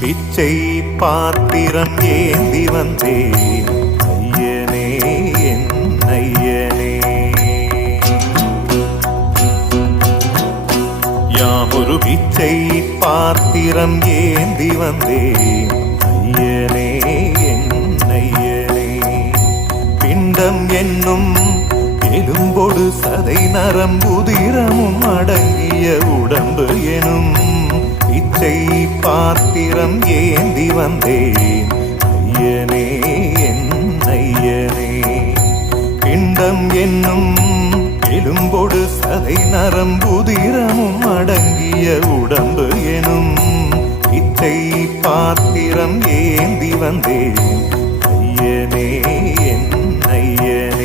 பிச்சை பாத்திரம் ஏந்தி வந்தேன் ஐயனே என் ஐயனே. யாமொரு பிச்சை பாத்திரம் ஏந்தி வந்தேன் ஐயனே என் ஐயனே. பிண்டம் என்னும் எலும்பொடு சதை நரம்புதிரமும் அடங்கிய உடம்பு எனும் பிச்சை பாத்திரம் ஏந்தி வந்தேன் ஐயனே என் ஐயனே. பிண்டம் என்னும் எலும்பொடு சதை நரம்புதிரமும் அடங்கிய உடம்பு எனும் பிச்சை பாத்திரம் ஏந்தி வந்தேன் ஐயனே என் ஐயனே.